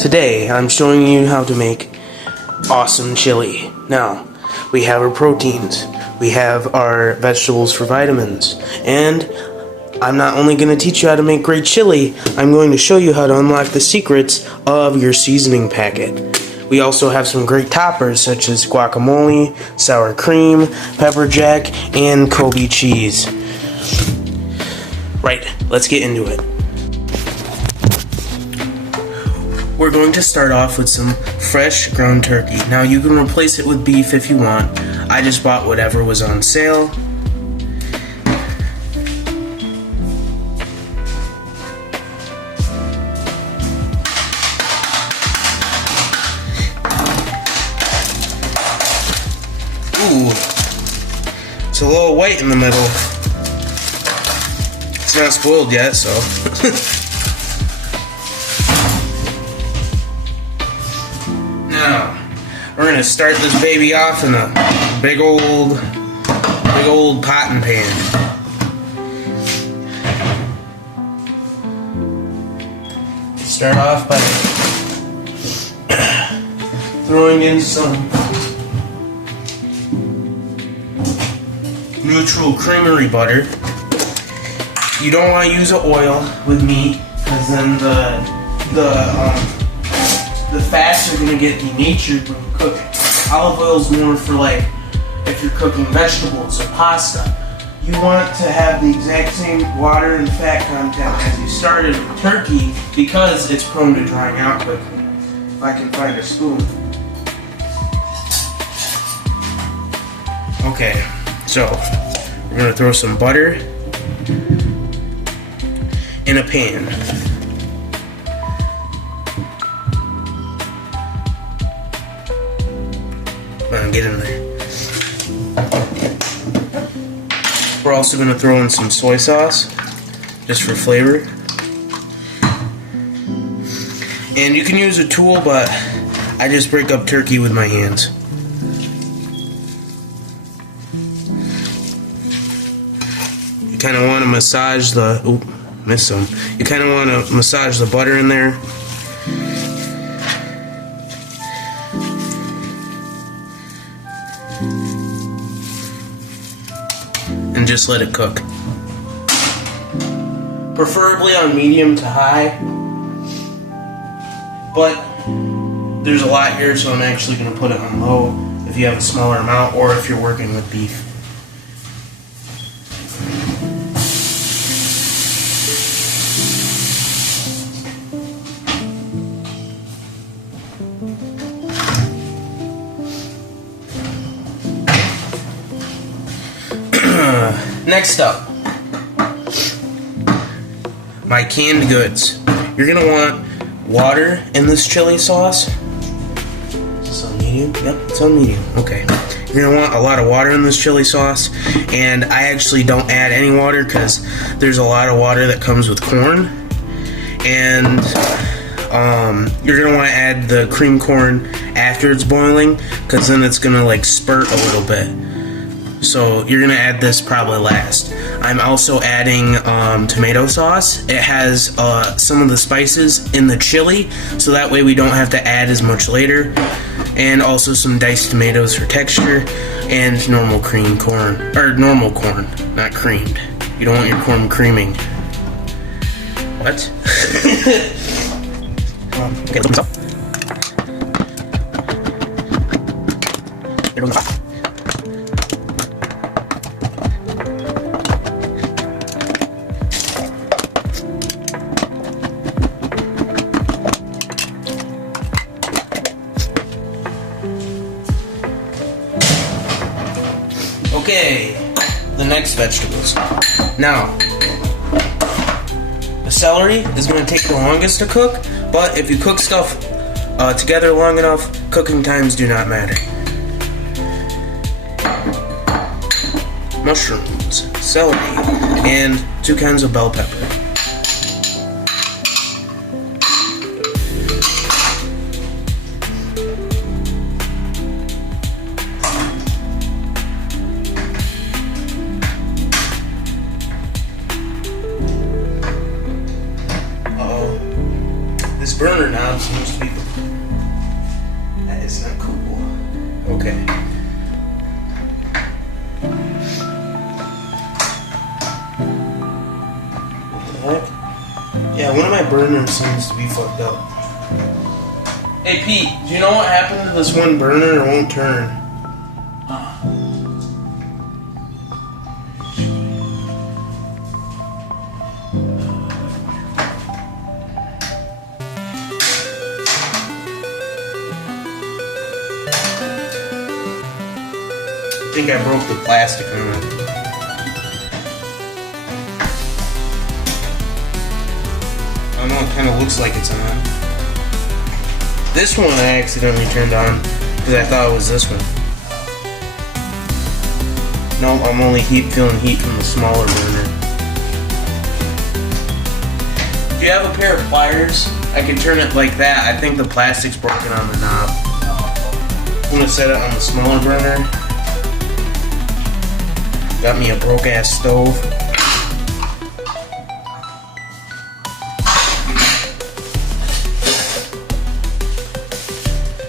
Today I'm showing you how to make awesome chili. Now, we have our proteins, we have our vegetables for vitamins, and I'm not only going to teach you how to make great chili, I'm going to show you how to unlock the secrets of your seasoning packet. We also have some great toppers such as guacamole, sour cream, pepper jack, and Kobe cheese. Right, let's get into it. We're going to start off with some fresh ground turkey. Now you can replace it with beef if you want. I just bought whatever was on sale. Ooh, it's a little white in the middle. It's not spoiled yet, so. Now, we're gonna start this baby off in a big old pot and pan. Start off by throwing in some neutral creamery butter. You don't want to use oil with meat, because then the fats are going to get denatured when you cook it. Olive oil is more for like if you're cooking vegetables or pasta. You want to have the exact same water and fat content as you started with turkey, because it's prone to drying out quickly. If I can find a spoon. Okay, so we're going to throw some butter in a pan. Come on, get in there. We're also going to throw in some soy sauce, just for flavor. And you can use a tool, but I just break up turkey with my hands. You kind of want to massage the... Oop, missed some. You kind of want to massage the butter in there. And just let it cook. Preferably on medium to high. But there's a lot here, so I'm actually going to put it on low if you have a smaller amount, or if you're working with beef. Next up, my canned goods. You're gonna want water in this chili sauce. Is this on medium? Yep, it's on medium. Okay. You're gonna want a lot of water in this chili sauce, and I actually don't add any water because there's a lot of water that comes with corn. And you're gonna want to add the cream corn after it's boiling, because then it's gonna like spurt a little bit. So you're gonna add this probably last. I'm also adding tomato sauce. It has some of the spices in the chili, so that way we don't have to add as much later. And also some diced tomatoes for texture, and normal cream corn, or normal corn, not creamed. You don't want your corn creaming. What? Okay, let's up. There goes the top. Okay, the next vegetables. Now, the celery is going to take the longest to cook, but if you cook stuff together long enough, cooking times do not matter. Mushrooms, celery, and 2 kinds of bell pepper. burner knobs seems to be. That is not cool. Okay. What the heck? Yeah, one of my burners seems to be fucked up. Hey Pete, do you know what happened to this one burner? It won't turn. I think I broke the plastic on it. I don't know, it kind of looks like it's on. This one I accidentally turned on because I thought it was this one. No, I'm only feeling heat from the smaller burner. If you have a pair of pliers, I can turn it like that. I think the plastic's broken on the knob. I'm gonna set it on the smaller burner. Got me a broke-ass stove.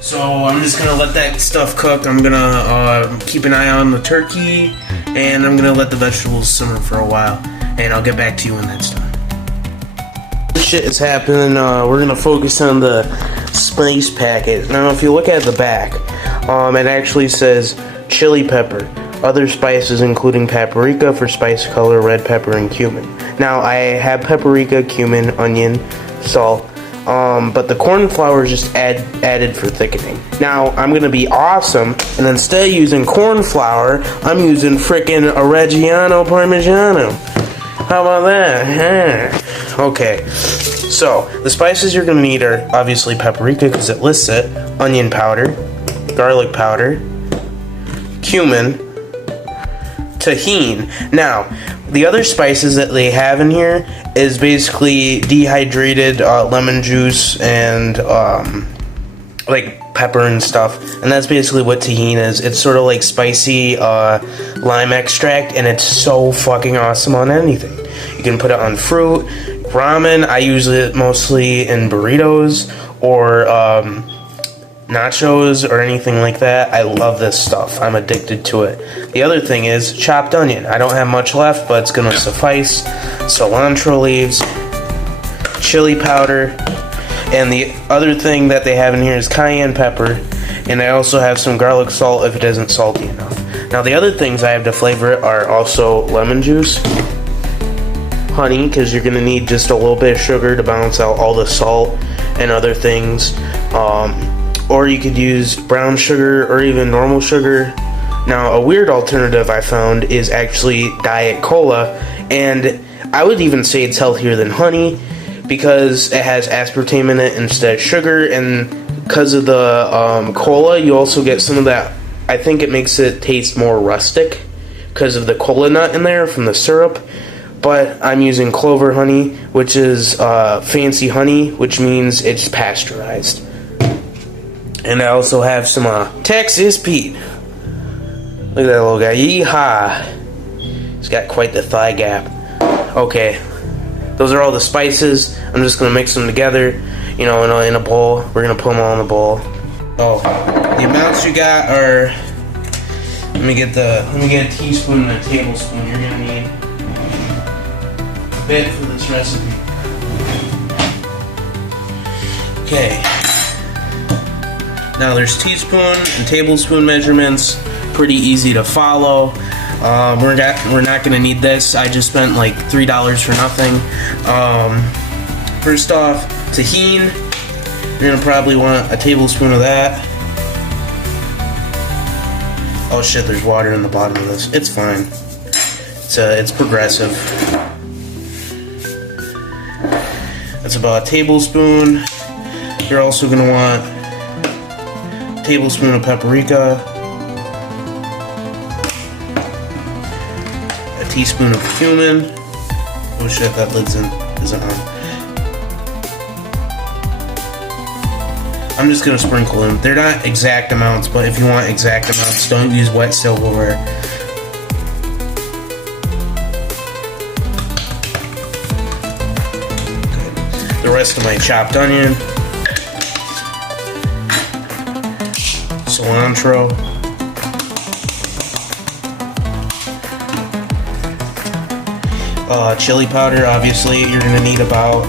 So I'm just gonna let that stuff cook. I'm gonna keep an eye on the turkey, and I'm gonna let the vegetables simmer for a while, and I'll get back to you when that's done. This shit is happening. We're gonna focus on the spice packet. Now, if you look at the back, it actually says chili pepper. Other spices including paprika for spice color, red pepper, and cumin. Now I have paprika, cumin, onion, salt, but the corn flour is just added for thickening. Now I'm gonna be awesome, and instead of using corn flour, I'm using frickin' Reggiano Parmigiano. How about that? Okay, so the spices you're gonna need are obviously paprika because it lists it, onion powder, garlic powder, cumin, tahini. Now, the other spices that they have in here is basically dehydrated lemon juice and like pepper and stuff, and that's basically what tahini is. It's sort of like spicy lime extract, and it's so fucking awesome on anything. You can put it on fruit, ramen. I use it mostly in burritos or nachos or anything like that. I love this stuff. I'm addicted to it. The other thing is chopped onion. I don't have much left, but it's gonna suffice. Cilantro leaves, chili powder, and the other thing that they have in here is cayenne pepper, and I also have some garlic salt if it isn't salty enough. Now the other things I have to flavor it are also lemon juice, honey, because you're gonna need just a little bit of sugar to balance out all the salt and other things. Or you could use brown sugar or even normal sugar. Now, a weird alternative I found is actually Diet Cola, and I would even say it's healthier than honey because it has aspartame in it instead of sugar, and because of the cola, you also get some of that. I think it makes it taste more rustic because of the cola nut in there from the syrup. But I'm using clover honey, which is fancy honey, which means it's pasteurized. And I also have some Texas Pete. Look at that little guy. Yeehaw. He's got quite the thigh gap. Okay. Those are all the spices. I'm just going to mix them together, you know, in a bowl. We're going to put them all in a bowl. Oh, the amounts you got are... Let me get a teaspoon and a tablespoon. You're going to need a bit for this recipe. Okay. Now there's teaspoon and tablespoon measurements, pretty easy to follow. We're not gonna need this. I just spent like $3 for nothing. First off, tahini. You're gonna probably want a tablespoon of that. Oh shit, there's water in the bottom of this. It's fine. It's progressive. That's about a tablespoon. You're also gonna want a tablespoon of paprika, a teaspoon of cumin. Oh shit, that lid's isn't on. I'm just gonna sprinkle them. They're not exact amounts, but if you want exact amounts, don't use wet silverware. Okay. The rest of my chopped onion. cilantro. Chili powder, obviously, you're gonna need about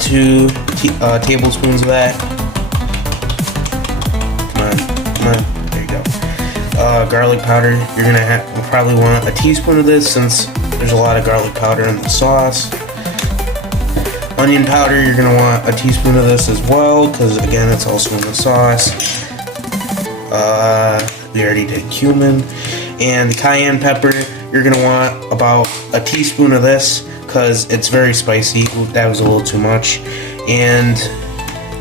2 tablespoons of that. Come on, there you go. Garlic powder, you're gonna probably want a teaspoon of this since there's a lot of garlic powder in the sauce. Onion powder, you're gonna want a teaspoon of this as well, because again, it's also in the sauce. We already did cumin. And cayenne pepper, you're gonna want about a teaspoon of this, because it's very spicy. Ooh, that was a little too much. And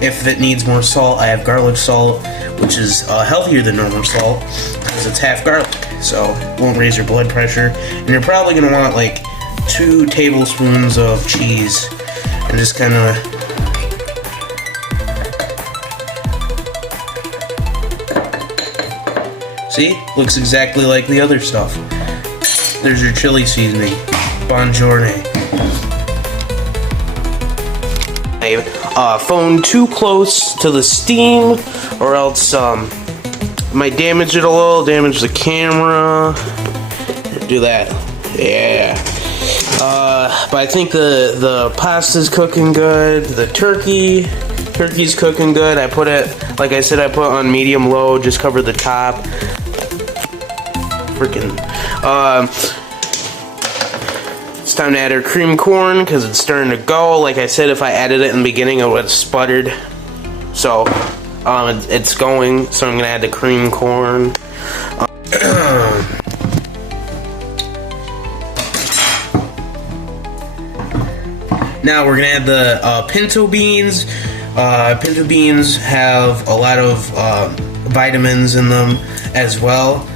if it needs more salt, I have garlic salt, which is healthier than normal salt, because it's half garlic, so it won't raise your blood pressure. And you're probably gonna want like 2 tablespoons of cheese. And just kind of see, looks exactly like the other stuff. There's your chili seasoning. Buongiorno. Phone too close to the steam, or else might damage it a little, damage the camera. Do that. Yeah. But I think the pasta's cooking good. The turkey's cooking good. I put it, like I said, I put on medium low, just cover the top. Freaking. It's time to add our cream corn because it's starting to go. Like I said, if I added it in the beginning, it would have sputtered. So, it's going. So I'm gonna add the cream corn. Now we're gonna add the pinto beans. Pinto beans have a lot of vitamins in them as well.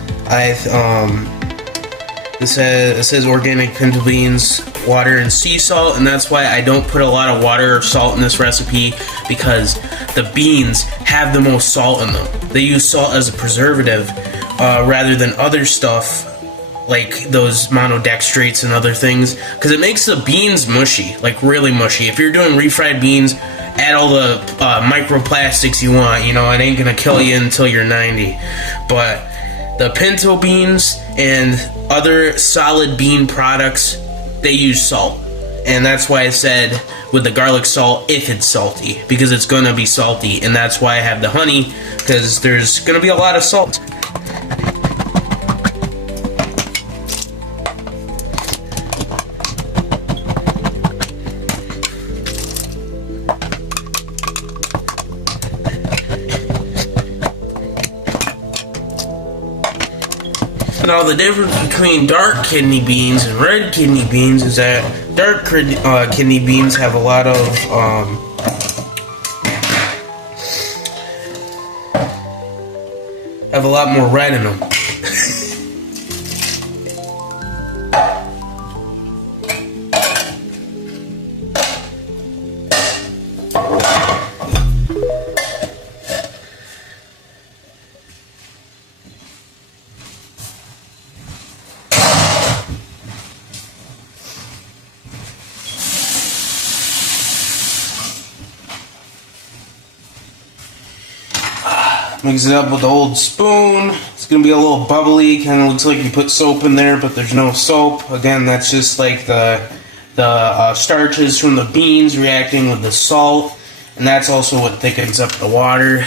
It says organic pinto beans, water, and sea salt, and that's why I don't put a lot of water or salt in this recipe, because the beans have the most salt in them. They use salt as a preservative rather than other stuff like those monodextrates and other things, because it makes the beans mushy, like really mushy. If you're doing refried beans, add all the microplastics you want, you know, it ain't gonna kill you until you're 90. But the pinto beans and other solid bean products, they use salt. And that's why I said with the garlic salt, if it's salty, because it's gonna be salty. And that's why I have the honey, because there's gonna be a lot of salt. Now the difference between dark kidney beans and red kidney beans is that dark kidney beans have a lot of more red in them. Mix it up with the old spoon. It's gonna be a little bubbly. Kind of looks like you put soap in there, but there's no soap. Again, that's just like the starches from the beans reacting with the salt, and that's also what thickens up the water.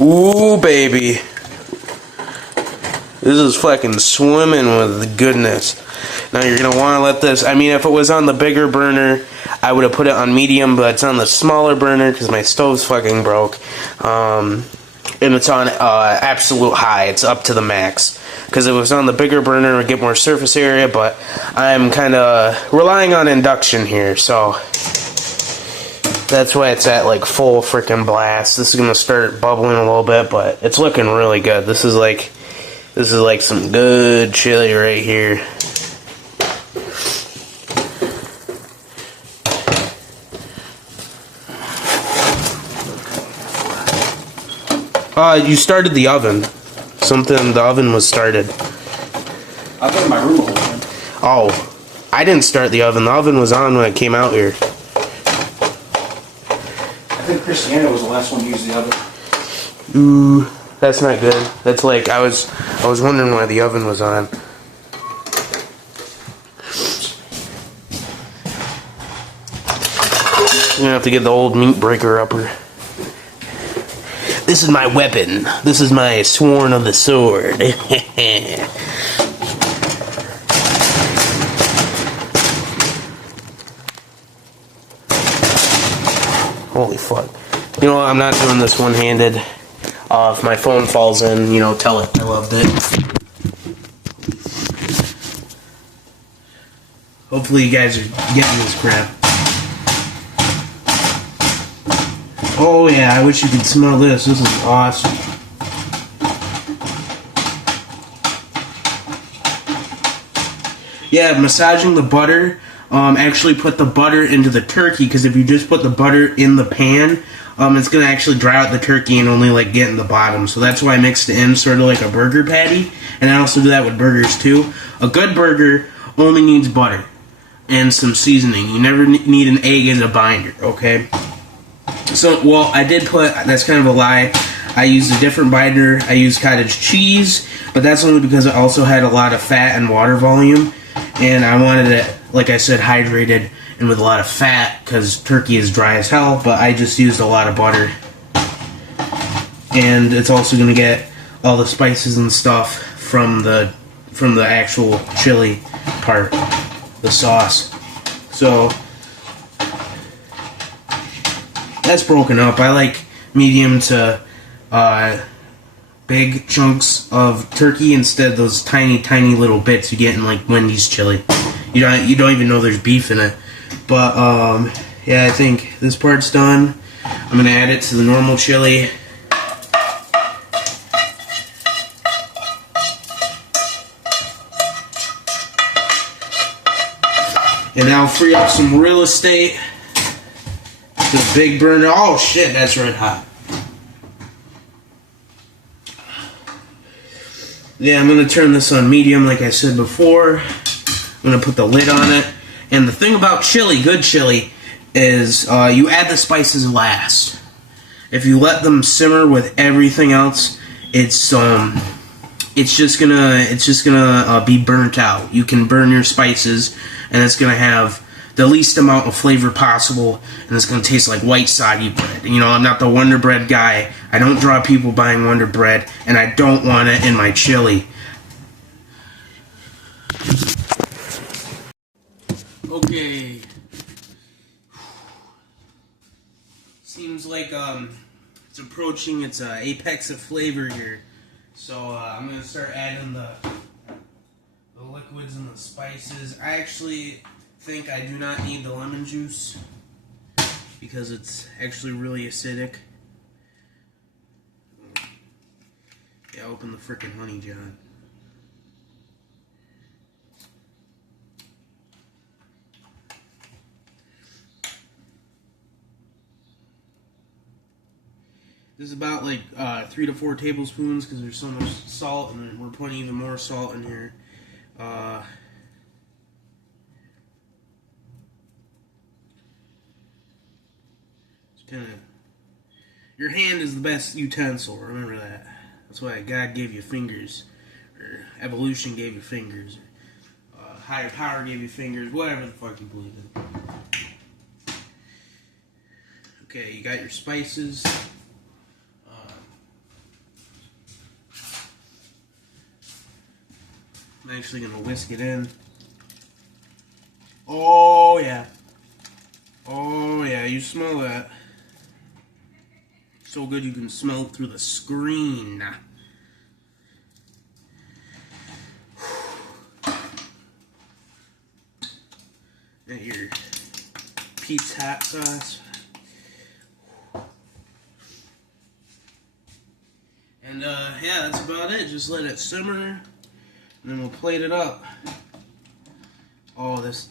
Ooh, baby. This is fucking swimming with goodness. Now you're gonna want to let this, I mean, if it was on the bigger burner, I would have put it on medium, but it's on the smaller burner because my stove's fucking broke. And it's on absolute high. It's up to the max. Because if it was on the bigger burner, it would get more surface area, but I'm kind of relying on induction here, so that's why it's at like full freaking blast. This is gonna start bubbling a little bit, but it's looking really good. This is like some good chili right here. You started the oven. The oven was started. I put in my room open. Oh, I didn't start the oven. The oven was on when I came out here. think Christiana was the last one to use the oven. Ooh, that's not good. That's like I was wondering why the oven was on. You're gonna have to get the old meat breaker upper. This is my weapon. This is my sworn of the sword. Holy fuck. You know what? I'm not doing this one-handed. If my phone falls in, you know, tell it I loved it. Hopefully you guys are getting this crap. Oh yeah, I wish you could smell this. This is awesome. Yeah, massaging the butter. Actually put the butter into the turkey, because if you just put the butter in the pan, it's gonna actually dry out the turkey and only like get in the bottom. So that's why I mixed it in, sort of like a burger patty. And I also do that with burgers too. A good burger only needs butter and some seasoning. You never need an egg as a binder, okay? So, well, I did put, that's kind of a lie, I used a different binder. I used cottage cheese, but that's only because it also had a lot of fat and water volume, and I wanted it, like I said, hydrated and with a lot of fat, because turkey is dry as hell, but I just used a lot of butter. And it's also going to get all the spices and stuff from the actual chili part, the sauce. So that's broken up. I like medium to big chunks of turkey instead of those tiny little bits you get in like Wendy's chili. You don't even know there's beef in it. But yeah, I think this part's done. I'm gonna add it to the normal chili. And now free up some real estate. The big burner. Oh shit, that's red hot. Yeah, I'm gonna turn this on medium like I said before. I'm gonna put the lid on it. And the thing about chili, good chili, is you add the spices last. If you let them simmer with everything else, it's just gonna be burnt out. You can burn your spices, and it's gonna have the least amount of flavor possible, and it's gonna taste like white soggy bread. You know, I'm not the Wonder Bread guy. I don't draw people buying Wonder Bread, and I don't want it in my chili. Okay. Seems like it's approaching its apex of flavor here. So I'm gonna start adding the liquids and the spices. I actually think I do not need the lemon juice because it's actually really acidic. Yeah, open the frickin' honey, John. This is about like 3 to 4 tablespoons because there's so much salt, and we're putting even more salt in here. It's kind of, your hand is the best utensil. Remember that. That's why God gave you fingers, or evolution gave you fingers, or higher power gave you fingers. Whatever the fuck you believe in. Okay, you got your spices. I'm actually going to whisk it in. Oh, yeah. Oh, yeah, you smell that. So good you can smell it through the screen. Got your Pete's hot sauce. And, yeah, that's about it. Just let it simmer. And then we'll plate it up. Oh, this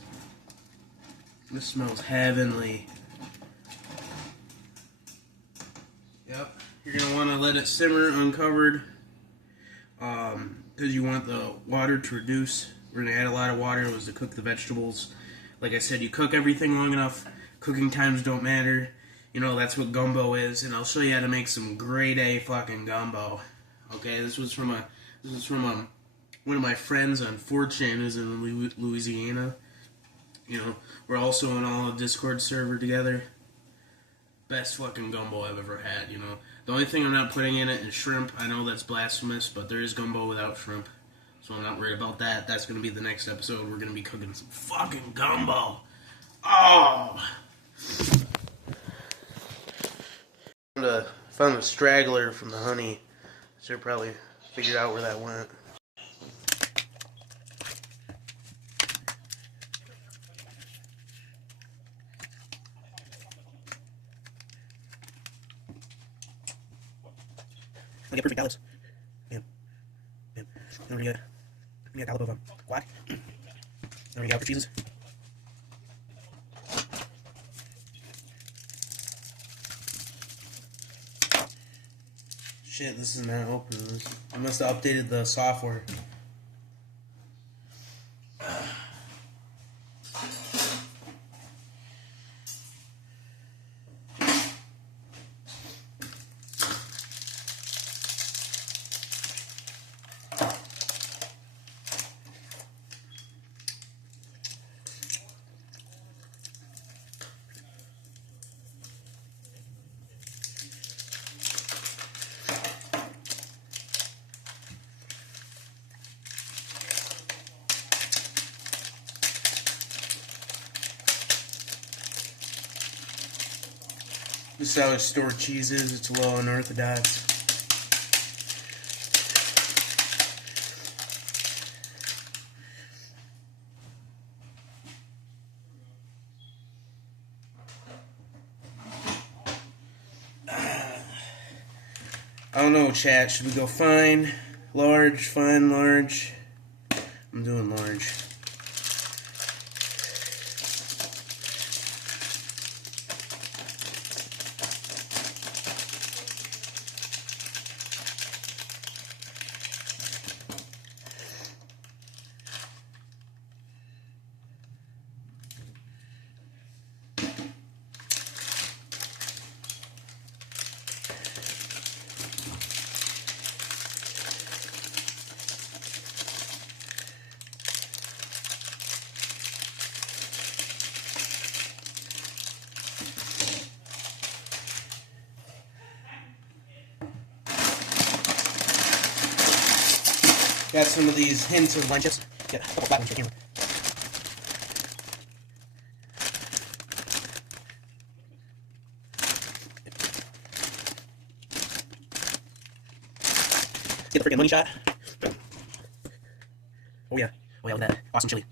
smells heavenly. Yep. You're going to want to let it simmer uncovered. Because you want the water to reduce. We're going to add a lot of water. It was to cook the vegetables. Like I said, you cook everything long enough. Cooking times don't matter. You know, that's what gumbo is, and I'll show you how to make some grade A fucking gumbo. Okay, this was from one of my friends on 4chan who's in Louisiana. You know, we're also on all a Discord server together. Best fucking gumbo I've ever had, you know. The only thing I'm not putting in it is shrimp. I know that's blasphemous, but there is gumbo without shrimp. So I'm not worried about that. That's going to be the next episode. We're going to be cooking some fucking gumbo. Oh! Found a straggler from the honey. Should probably figured out where that went. I get perfect ballots. Man. Man. Then we got a dollop of guac. Then we got for cheeses. Shit, this is not open. I must have updated the software. This is how I store cheeses. It's a little unorthodox. I don't know, chat. Should we go fine, large, fine, large? I'm doing large. Got some of these hints of lime chips. Get a couple flat ones for the camera. Get the freaking money shot. Oh yeah, with that awesome chili.